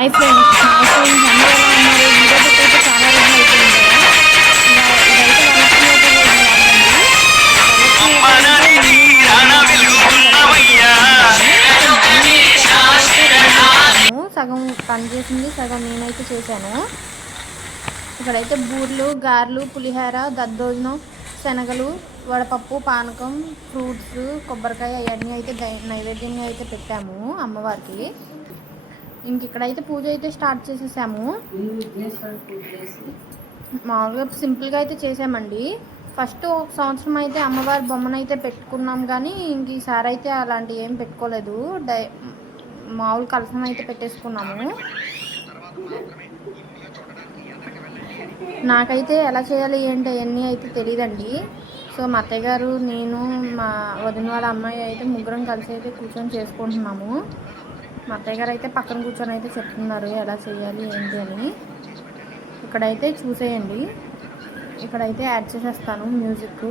Hi friends, అందరూ ఎలా ఉన్నారు? వీడియోకి అయితే చాలా రోజులు అయిపోయింది కదా. ఇదైతే సగం పని చేసింది, సగం నేనైతే చేశాను. ఇక్కడైతే బూర్లు, గారెలు, పులిహోర, దద్దోజనం, శనగలు, వడపప్పు, పానకం, ఫ్రూట్స్, కొబ్బరికాయ అవన్నీ అయితే నైవేద్యంగా అయితే పెట్టాము అమ్మవారికి. ఇంక ఇక్కడైతే పూజ అయితే స్టార్ట్ చేసేసాము. మామూలుగా సింపుల్గా అయితే చేసామండి. ఫస్ట్ ఒక సంవత్సరం అయితే అమ్మవారి బొమ్మను అయితే పెట్టుకున్నాం, కానీ ఇంక ఈసారి అయితే అలాంటివి ఏం పెట్టుకోలేదు. మామూలు కలసం అయితే పెట్టేసుకున్నాము. నాకైతే ఎలా చేయాలి ఏంటి అవన్నీ అయితే తెలియదండి. సో మా అత్తయ్య గారు, నేను, మా వదిన వాళ్ళ అమ్మాయి అయితే ముగ్గురం కలిసి అయితే కూర్చొని చేసుకుంటున్నాము. మా అత్తయ్య గారు అయితే పక్కన కూర్చొని అయితే చెప్తున్నారు ఎలా చేయాలి ఏంటి అని. ఇక్కడైతే చూసేయండి, ఇక్కడైతే యాడ్ చేసేస్తాను మ్యూజిక్.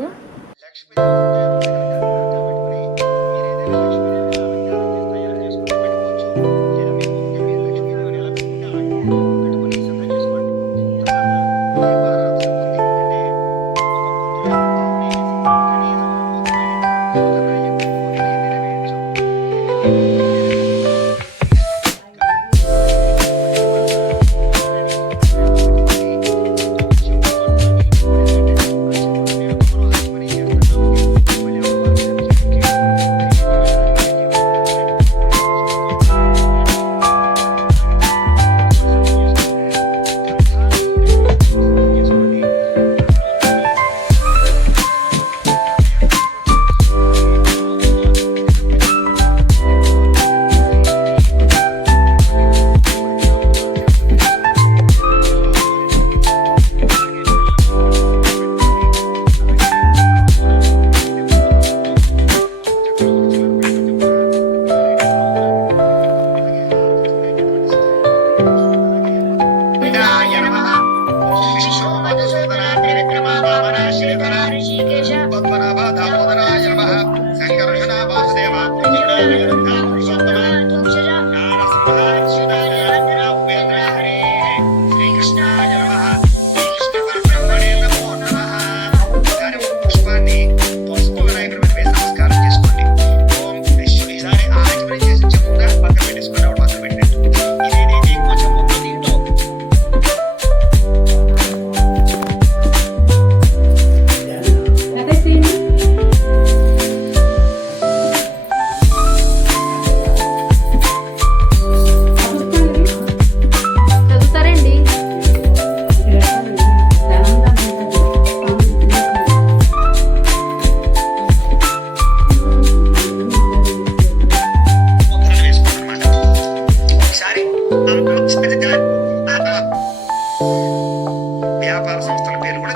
వ్యాపార సంస్థల పేరు కూడా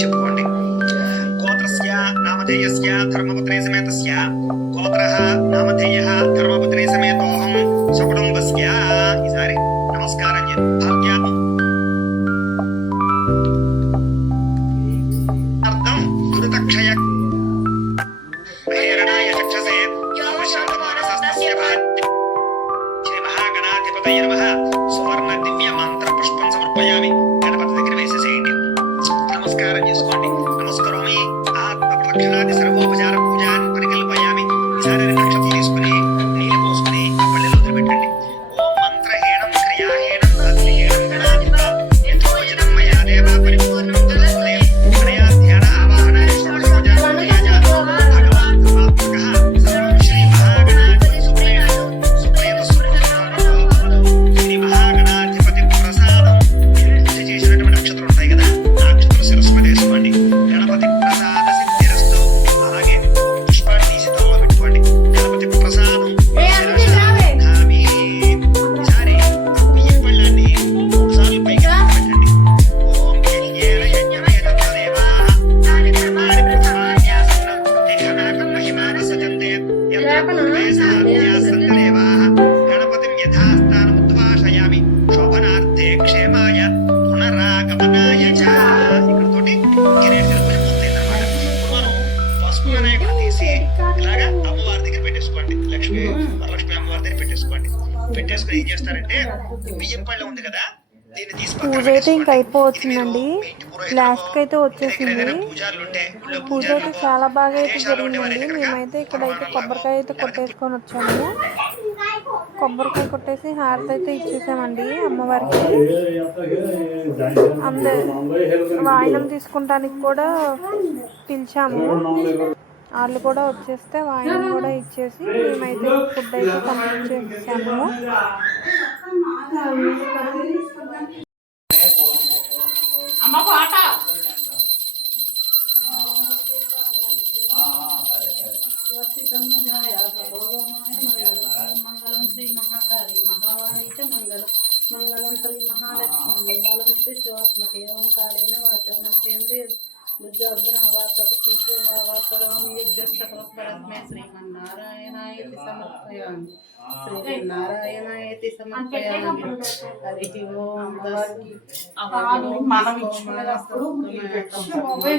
చెప్పుకోండి. గోత్రస్య నామధేయస్య ధర్మపత్రే సమేతస్య గోత్రః నామధేయః ధర్మపత్రే సమేతోహం సకుటుంబస్య. ఈసారి నమస్కారం భాగ్యాం అర్థం దురితక్షయ ప్రేరణాయ చక్షసే యోగశాంతమానసస్తస్య భాగ్య శ్రీ మహాగణాధిపతయే నమః. సువర్ణ దివ్య మంత్ర పుష్పం సమర్పయామి. గణపతి దగ్గర వేసేసేయండి, నమస్కారం చేసుకోండి. నమస్కారమి ఆత్మ ప్రదక్షిణాది సర్వోపచార పూజాన్ పరికల్పయామి. ఈసారి నక్షత్రం తీసుకుని నీళ్ళు పోసుకుని ఆ పళ్ళెలో వదిలిపెట్టండి. ఓం మంత్రహీనం క్రియాహీనం అగ్నిహీనం గణాధిప యథోజనం మయా దేవ పరిపూర్ణం తదస్తు ప్రణయా ధ్యాన ఆవాహన భగవాన్ కృపాత్మకః సర్వం శ్రీ మహాగణాధిపతి సుప్రేత శ్రీ మహాగణాధిపతి ప్రసాదం. పూజ చేసినటువంటి నక్షత్రం ఉంటాయి కదా, నక్షత్రం శిరస్సు మీద వేసుకోండి. గణపతి ప్రసాద సిద్ధిరస్తు. అలాగే పుష్పాన్ని తీసి తలలో పెట్టుకోండి. గణపతి ప్రసాదం శిరసామి. ఈసారి బియ్య పళ్ళాన్ని 3 సార్లు పైకి పెట్టండి. ఓం యజ్ఞేన యజ్ఞమేతత్ దేవాః తాని ధర్మాణి ప్రథమాన్యాసనం దేహనాకం మహిమాన సజంతే యత్రపూర్వేశాన్యాసంత దేవాః గణపతిం యథాస్థానముద్వాసయామి శోభనార్థే క్షేమాయ పునరాగమనాయ చ. ఇక్కడతోటి కిరీట పూజ పూర్తయిందన్నమాట. మనం పసుపు వినాయకుడు తీసి ఇలాగా అమ్మవారి దగ్గర పెట్టేసుకోండి. వరలక్ష్మి అమ్మవారి దగ్గర పెట్టేసుకోండి. పెట్టేసుకుని ఏం చేస్తారంటే బియ్యం పళ్ళ ఉంది కదా, దీన్ని తీసి పూజ అయితే ఇంక అయిపోవచ్చిందండి. లాస్ట్కి అయితే వచ్చేసింది. పూజ అయితే చాలా బాగా అయితే జరిగిందండి. మేమైతే ఇక్కడైతే కొబ్బరికాయ అయితే కొట్టేసుకొని వచ్చాము. కొబ్బరికాయ కొట్టేసి హారతి అయితే ఇచ్చేసామండి అమ్మవారికి. వాయినం తీసుకుంటానికి కూడా పిలిచాము. వాళ్ళు కూడా వచ్చేస్తే వాయినం కూడా ఇచ్చేసి మేమైతే ఫుడ్ అయితే కంప్లీట్ చేసాము. మంగళం శ్రీ మహాకాళి మహావాణిచ మంగళం శ్రీ మహాలక్ష్మి మంగళం శ్రీ శివాత్మకే ఓంకారేణ వాచమేంద్రియ బుద్ధార్జనవాకరోమి శ్రీమన్నారాయణాయతి సమర్పయామి శ్రీనారాయణాయతి సమర్పయామి. హరి ఓం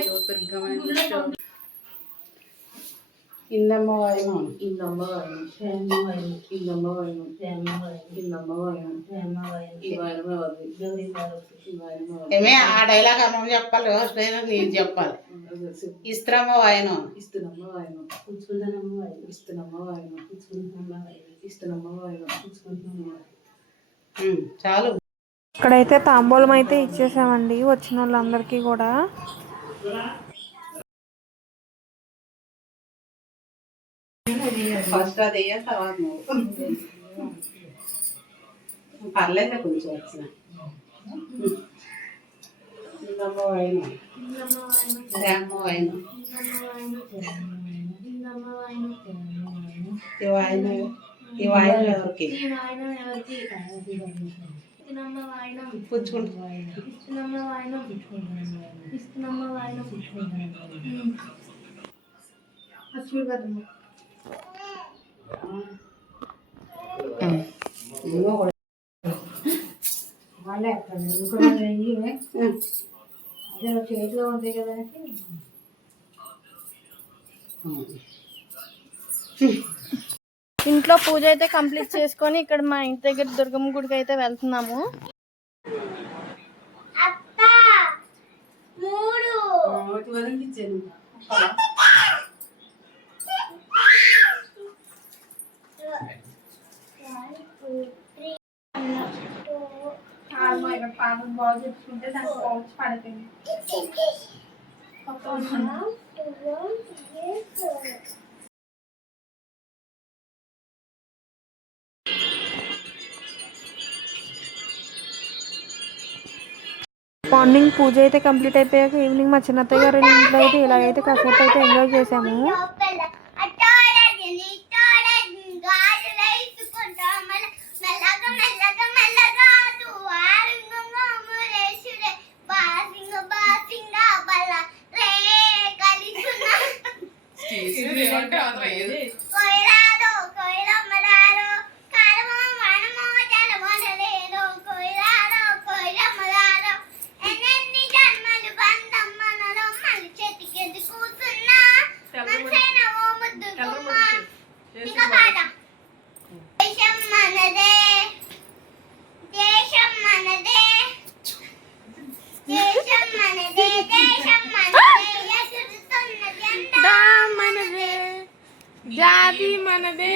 జ్యోతిర్గమయ ఇందమ్మ వాయనం ఇందమ్మ వాయనం ఇందమ్మ వాయనం ఇందమ్మ వాయనం ఇందమ్మ వాయనం ఈ వాయనమే వద్దు ఏమే ఆ డైలాగ్ అమ్మ చెప్పాలి, నేను చెప్పాలి. ఇస్త్రమ్మ వాయనం ఇస్తున్నమ్మ వాయనం పుచ్చుకుంటున్నమ్మ వాయనం ఇస్తున్నమ్మ వాయనం పుచ్చుకుంటున్నమ్మ వాయనం ఇస్తున్నమ్మ వాయనం పుచ్చుకుంటున్నమ్మ వాయనం. చాలు. ఇక్కడైతే తాంబూలం అయితే ఇచ్చేసామండి వచ్చిన వాళ్ళందరికీ కూడా. ఫస్ట్ అది తర్వాత పర్లేదు కొంచెం వచ్చిన ఈ వాయనం ఎవరికి పుచ్చుకుంటా చేతిలో ఉంటాయి కదా. ఇంట్లో పూజ అయితే కంప్లీట్ చేసుకొని ఇక్కడ మా ఇంటి దగ్గర దుర్గమ్మ గుడికి అయితే వెళ్తున్నాము. బాగా చెప్పుకుంటే దానికి పౌచ్ పడుతుంది. మార్నింగ్ పూజ అయితే కంప్లీట్ అయిపోయాక ఈవినింగ్ మా చిన్నత్తయ్య గారి ఇంట్లో అయితే ఇలాగైతే కాసేపు అయితే ఎంజాయ్ చేసాము. జాతి మనదే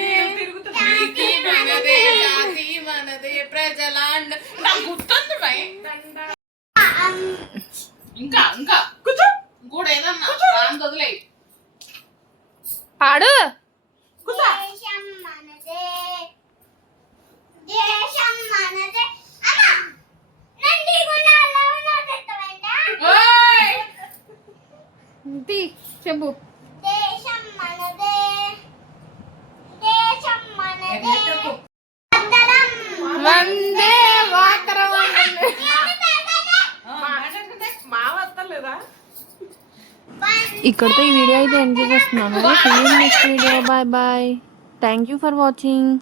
జాతి మనదే ప్రజలాండ గుర్తుంది ఇంకా ఇంకా కూర్చో కూడా ఏదన్నా రాని వదిలే పాడు. చెప్పు. వందే మాతరం. ఇక్కడితో ఈ వీడియో అయితే ఎంజాయ్ చేస్తున్నాను. Next video. Bye bye. Thank you for watching.